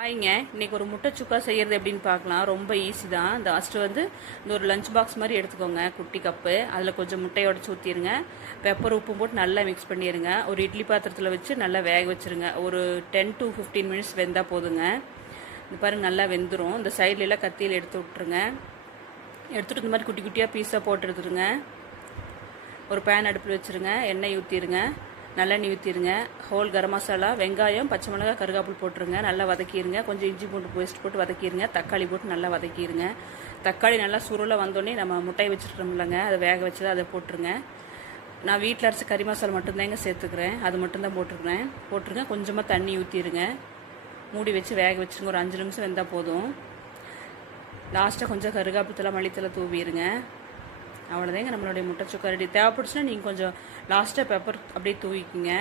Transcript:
ஹாய்ங்க. இன்றைக்கி ஒரு முட்டை சுக்கா செய்கிறது எப்படின்னு பார்க்கலாம். ரொம்ப ஈஸி தான். ஃபஸ்ட்டு இந்த ஒரு லஞ்ச் பாக்ஸ் மாதிரி எடுத்துக்கோங்க, குட்டி கப்பு. அதில் கொஞ்சம் முட்டையோட ஊற்றிடுங்க. பெப்பர் உப்பும் போட்டு நல்லா மிக்ஸ் பண்ணிடுங்க. ஒரு இட்லி பாத்திரத்தில் வச்சு நல்லா வேக வச்சுருங்க. ஒரு 10 to 15 மினிட்ஸ் வெந்தால் போதுங்க. இந்த பாருங்க நல்லா வெந்துடும். இந்த சைட்லலாம் கத்தியில் எடுத்து விட்ருங்க. எடுத்துகிட்டு இந்த மாதிரி குட்டி குட்டியாக பீஸாக போட்டு எடுத்துருங்க. ஒரு பேன் அடுப்பில் வச்சுருங்க. எண்ணெய் ஊற்றிடுங்க. நல்லெண்ணெய் ஊற்றிடுங்க. ஹோல் கரம் மசாலா, வெங்காயம், பச்சை மிளகாய், கருகாப்பில் போட்டுருங்க. நல்லா வதக்கிடுங்க. கொஞ்சம் இஞ்சி பூண்டு பேஸ்ட் போட்டு வதக்கிடுங்க. தக்காளி போட்டு நல்லா வதக்கிடுங்க. தக்காளி நல்லா சுருளை வந்தோடனே நம்ம முட்டையை வச்சுருக்கோம்லங்க, அதை வேக வச்சு அதை போட்டுருங்க. நான் வீட்டில் அரைச்சி கறி மசாலா மட்டும்தாங்க சேர்த்துக்கிறேன். அது மட்டும்தான் போட்டுருங்க. கொஞ்சமாக தண்ணி ஊற்றிடுங்க. மூடி வச்சு வேக வச்சுருங்க. ஒரு 5 நிமிஷம் வெந்தால் போதும். லாஸ்ட்டாக கொஞ்சம் கருகாப்பித்தலை, மல்லித்தலை தூவிடுங்க. அவ்வளோதாங்க நம்மளுடைய முட்டை சுக்கா ரெடி. தேவைப்படுச்சுன்னா நீங்கள் கொஞ்சம் லாஸ்ட்டாக பெப்பர் அப்படியே தூவிக்குங்க.